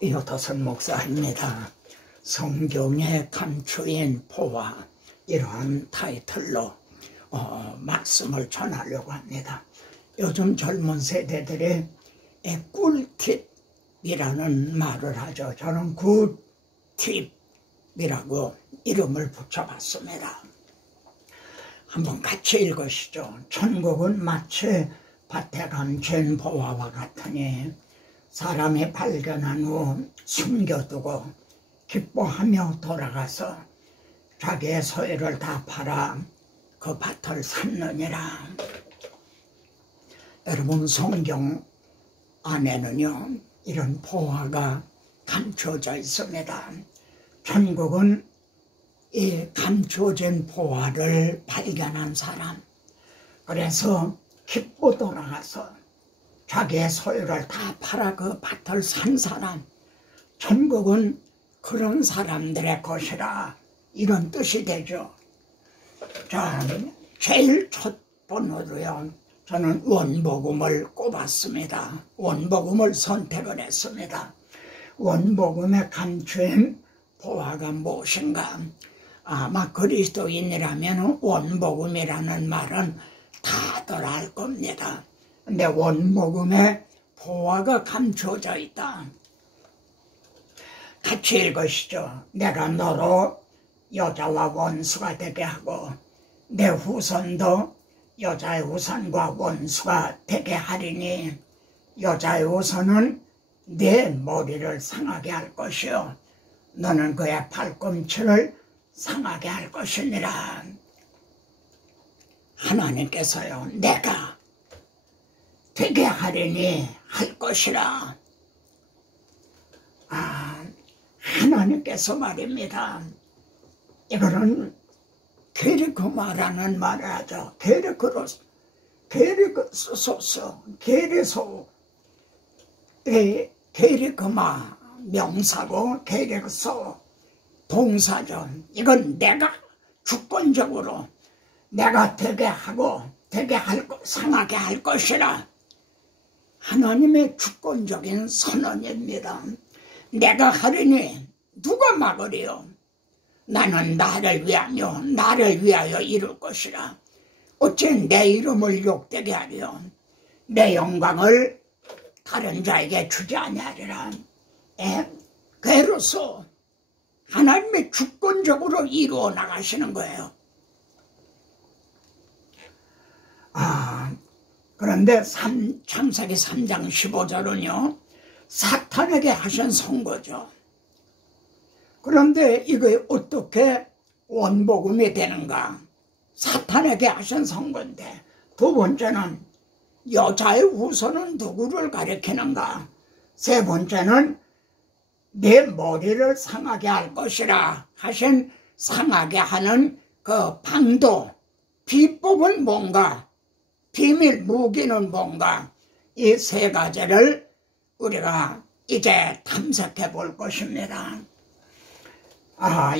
이호도선 목사입니다. 성경의 감추인 포화, 이러한 타이틀로 말씀을 전하려고 합니다. 요즘 젊은 세대들이 꿀팁이라는 말을 하죠. 저는 굿팁이라고 이름을 붙여봤습니다. 한번 같이 읽으시죠. 천국은 마치 밭에 감춘 포화와 같으니 사람이 발견한 후 숨겨두고 기뻐하며 돌아가서 자기의 소유를 다 팔아 그 밭을 샀느니라. 여러분, 성경 안에는요 이런 포화가 감춰져 있습니다. 천국은 이 감춰진 포화를 발견한 사람, 그래서 기뻐 돌아가서 자기의 소유를 다 팔아 그 밭을 산 사람, 천국은 그런 사람들의 것이라, 이런 뜻이 되죠. 자, 제일 첫 번호로요, 저는 원복음을 꼽았습니다. 원복음을 선택을 했습니다. 원복음의 감추인 포화가 무엇인가? 아마 그리스도인이라면 원복음이라는 말은 다들 알 겁니다. 근데 원복음에 포화가 감춰져 있다. 같이 읽으시죠. 내가 너로 여자와 원수가 되게 하고 내 후손도 여자의 후손과 원수가 되게 하리니 여자의 후손은 내 머리를 상하게 할 것이요 너는 그의 팔꿈치를 상하게 할 것이니라. 하나님께서요, 내가 되게 하리니 할 것이라. 하나님께서 말입니다. 이거는 게리코마라는 말을 하죠. 게리소서, 게리코마 명사고 게리소 동사죠. 이건 내가 주권적으로 내가 되게 하고 상하게 할 것이라. 하나님의 주권적인 선언입니다. 내가 하리니 누가 막으리요? 나는 나를 위하여 이룰 것이라. 어째 내 이름을 욕되게 하리요? 내 영광을 다른 자에게 주지 아니하리라. 그로서 하나님의 주권적으로 이루어 나가시는 거예요. 그런데 창세기 3장 15절은요 사탄에게 하신 선거죠. 그런데 이게 어떻게 원복음이 되는가? 사탄에게 하신 선거인데, 두 번째는 여자의 후손은 누구를 가리키는가? 세 번째는 내 머리를 상하게 할 것이라 하신 상하게 하는 그 방도, 비법은 뭔가, 비밀 무기는 뭔가, 이 세 가지를 우리가 이제 탐색해 볼 것입니다.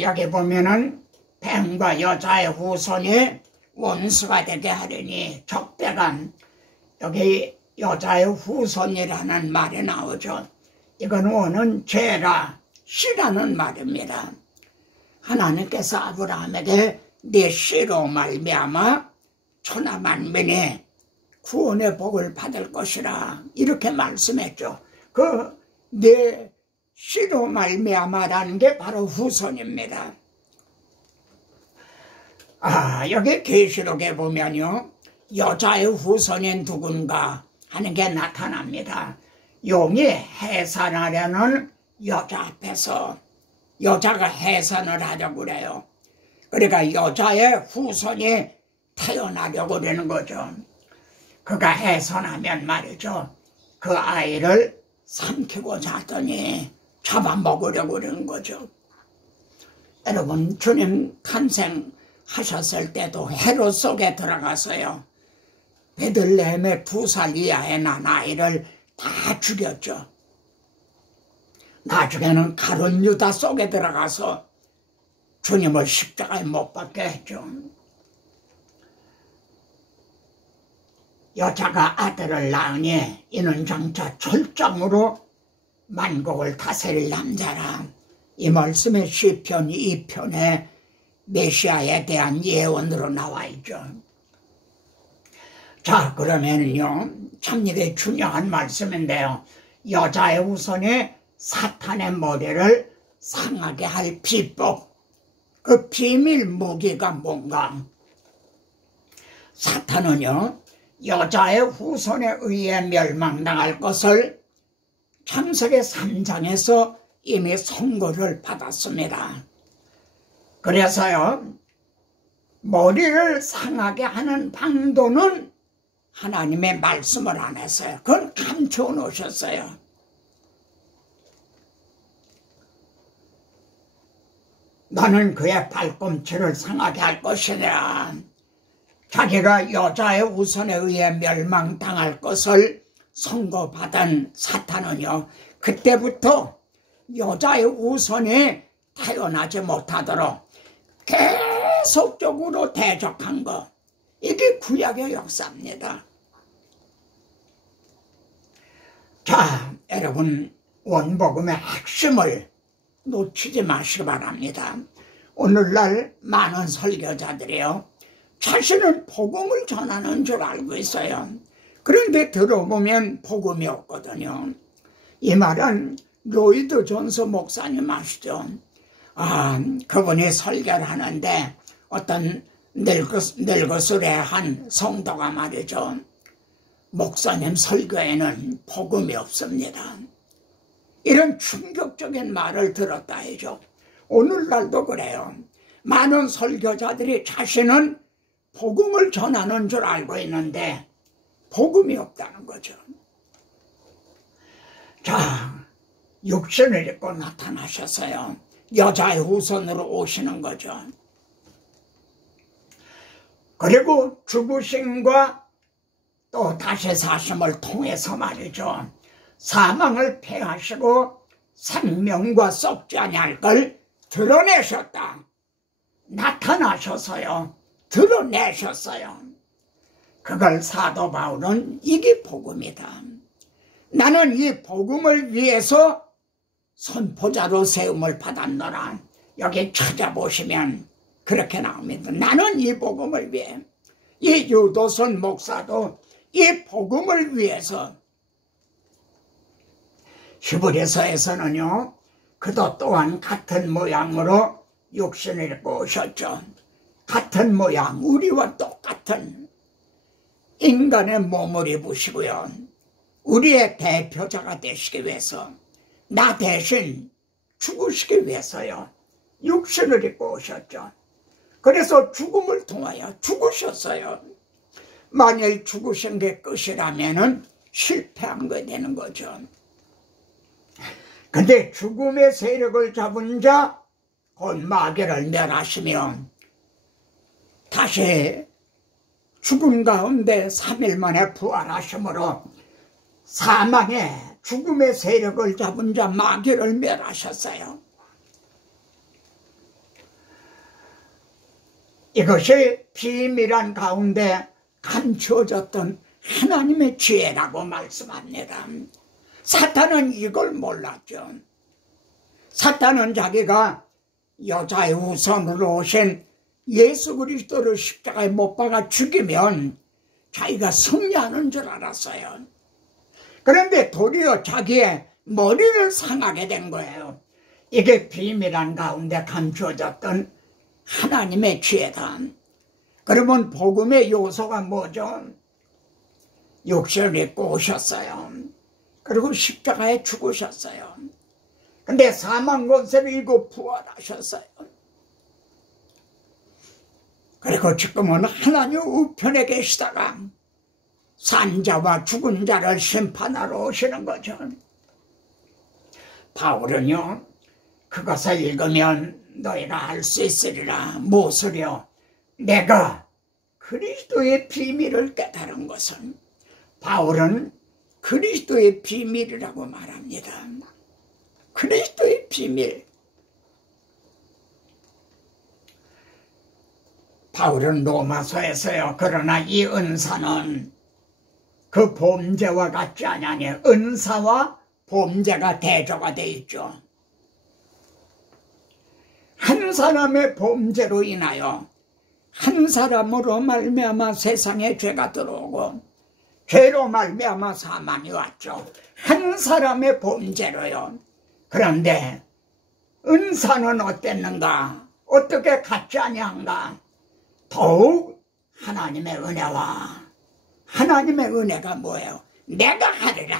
여기 보면은 뱀과 여자의 후손이 원수가 되게 하려니 적대감, 여기 여자의 후손이라는 말이 나오죠. 이건 원은 죄라, 씨라는 말입니다. 하나님께서 아브라함에게 네 씨로 말미암아 천하 만민이 구원의 복을 받을 것이라 이렇게 말씀했죠. 그 네 씨로 말미암아라는 게 바로 후손입니다. 여기 계시록에 보면요 여자의 후손이 누군가 하는 게 나타납니다. 용이 해산하려는 여자 앞에서 여자가 해산을 하려고 그래요. 그러니까 여자의 후손이 태어나려고 그러는 거죠. 그가 해산하면 말이죠, 그 아이를 삼키고자 하더니 잡아먹으려고 그러는 거죠. 여러분, 주님 탄생하셨을 때도 헤롯 속에 들어가서요 베들레헴의 2살 이하의 난 아이를 다 죽였죠. 나중에는 가룟 유다 속에 들어가서 주님을 십자가에 못 박게 했죠. 여자가 아들을 낳으니 이는 장차 철장으로 만국을 다스릴 남자라. 이 말씀의 시편 2편에 메시아에 대한 예언으로 나와 있죠. 자, 그러면은요, 참 이게 중요한 말씀인데요. 여자의 후손이 사탄의 머리를 상하게 할 비법, 그 비밀 무기가 뭔가? 사탄은요, 여자의 후손에 의해 멸망당할 것을 창세기 3장에서 이미 선고를 받았습니다. 그래서요, 머리를 상하게 하는 방도는 하나님의 말씀을 안 했어요. 그걸 감춰 놓으셨어요. 나는 그의 발꿈치를 상하게 할 것이라. 자기가 여자의 후손에 의해 멸망당할 것을 선고받은 사탄은요, 그때부터 여자의 후손이 태어나지 못하도록 계속적으로 대적한 거, 이게 구약의 역사입니다. 자, 여러분, 원복음의 핵심을 놓치지 마시기 바랍니다. 오늘날 많은 설교자들이요, 자신은 복음을 전하는 줄 알고 있어요. 그런데 들어보면 복음이 없거든요. 이 말은 로이드 존스 목사님 아시죠? 그분이 설교를 하는데 어떤 늙으스레한 성도가 말이죠, 목사님 설교에는 복음이 없습니다. 이런 충격적인 말을 들었다 해죠. 오늘날도 그래요. 많은 설교자들이 자신은 복음을 전하는 줄 알고 있는데 복음이 없다는 거죠. 자, 육신을 입고 나타나셨어요. 여자의 후손으로 오시는 거죠. 그리고 죽으심과 또 다시 사심을 통해서 말이죠, 사망을 패하시고 생명과 썩지 아니할 걸 드러내셨다. 나타나셔서요, 드러내셨어요. 그걸 사도 바울은 이게 복음이다. 나는 이 복음을 위해서 선포자로 세움을 받았노라. 여기 찾아보시면 그렇게 나옵니다. 나는 이 복음을 위해, 이 유도선 목사도 이 복음을 위해서. 히브리서에서는요, 그도 또한 같은 모양으로 육신을 입고 오셨죠. 같은 모양, 우리와 똑같은 인간의 몸을 입으시고요, 우리의 대표자가 되시기 위해서, 나 대신 죽으시기 위해서요, 육신을 입고 오셨죠. 그래서 죽음을 통하여 죽으셨어요. 만일 죽으신 게 끝이라면은 실패한 거 되는 거죠. 근데 죽음의 세력을 잡은 자, 곧 마귀를 멸하시며 다시 죽음 가운데 3일 만에 부활하심으로 사망의 죽음의 세력을 잡은 자 마귀를 멸하셨어요. 이것이 비밀한 가운데 감추어졌던 하나님의 지혜라고 말씀합니다. 사탄은 이걸 몰랐죠. 사탄은 자기가 여자의 후손으로 오신 예수 그리스도를 십자가에 못 박아 죽이면 자기가 승리하는 줄 알았어요. 그런데 도리어 자기의 머리를 상하게 된 거예요. 이게 비밀한 가운데 감추어졌던 하나님의 지혜다. 그러면 복음의 요소가 뭐죠? 육신을 입고 오셨어요. 그리고 십자가에 죽으셨어요. 근데 사망 권세를 이고 부활하셨어요. 그리고 지금은 하나님 우편에 계시다가 산자와 죽은 자를 심판하러 오시는 거죠. 바울은요, 그것을 읽으면 너희가 알 수 있으리라. 무엇을요? 내가 그리스도의 비밀을 깨달은 것은, 바울은 그리스도의 비밀이라고 말합니다. 그리스도의 비밀. 바울은 로마서에서요, 그러나 이 은사는 그 범죄와 같지 아니하니 은사와 범죄가 대조가 되어 있죠. 한 사람의 범죄로 인하여 한 사람으로 말미암아 세상에 죄가 들어오고 죄로 말미암아 사망이 왔죠. 한 사람의 범죄로요. 그런데 은사는 어땠는가? 어떻게 같지 아니한가? 더욱 하나님의 은혜와 하나님의 은혜가 뭐예요? 내가 하리라.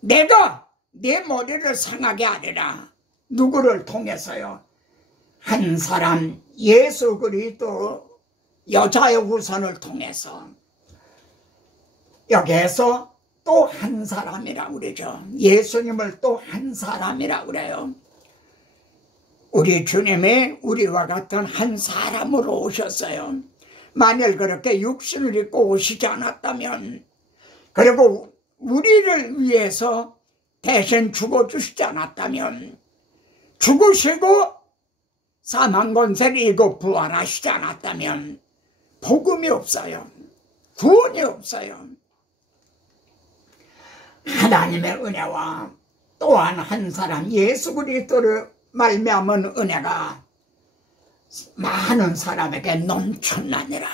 내가 내 머리를 상하게 하리라. 누구를 통해서요? 한 사람 예수 그리스도 여자의 후손을 통해서. 여기에서 또 한 사람이라고 그러죠. 예수님을 또 한 사람이라고 그래요. 우리 주님이 우리와 같은 한 사람으로 오셨어요. 만일 그렇게 육신을 입고 오시지 않았다면, 그리고 우리를 위해서 대신 죽어주시지 않았다면, 죽으시고 사망 권세를 이고 부활하시지 않았다면 복음이 없어요. 구원이 없어요. 하나님의 은혜와 또한 한 사람 예수 그리스도를 말미암은 은혜가 많은 사람에게 넘쳐나니라.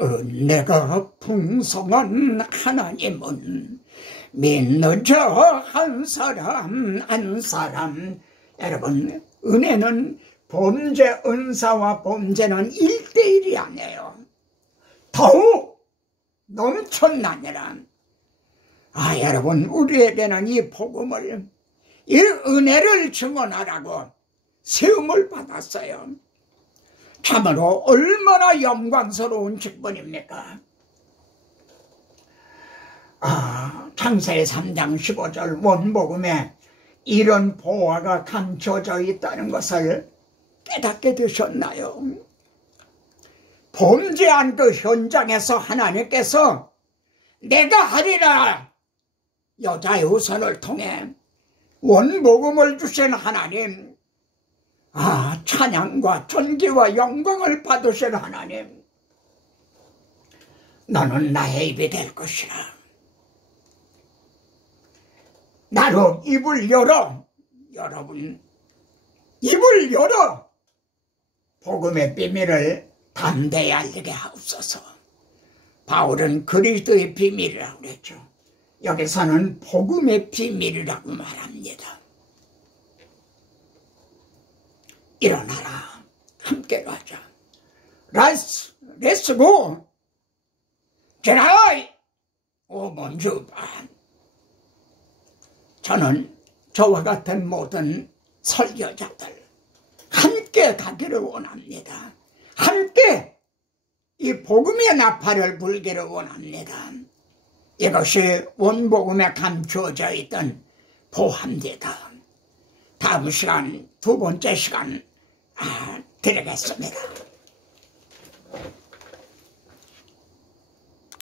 은혜가 풍성한 하나님은 믿는 저 한 사람 한 사람. 여러분, 은혜는 범죄, 은사와 범죄는 1:1이 아니에요. 더욱 넘쳐나니라. 여러분, 우리에게는 이 복음을, 이 은혜를 증언하라고 세움을 받았어요. 참으로 얼마나 영광스러운 직분입니까? 창세기 3장 15절 원복음에 이런 보화가 감춰져 있다는 것을 깨닫게 되셨나요? 범죄한 그 현장에서 하나님께서 내가 하리라 여자의 후손을 통해 원복음을 주신 하나님, 찬양과 존귀와 영광을 받으신 하나님, 너는 나의 입이 될 것이라. 나로 입을 열어. 여러분, 입을 열어 복음의 비밀을 담대히 알리게 하옵소서. 바울은 그리스도의 비밀이라고 그랬죠. 여기서는 복음의 비밀이라고 말합니다. 일어나라. 함께 가자. Let's go. 제라이 오먼주반. 저는 저와 같은 모든 설교자들 함께 가기를 원합니다. 함께 이 복음의 나팔을 불기를 원합니다. 이것이 원복음에 감추어져 있던 보합니다. 다음 시간, 두 번째 시간 드리겠습니다.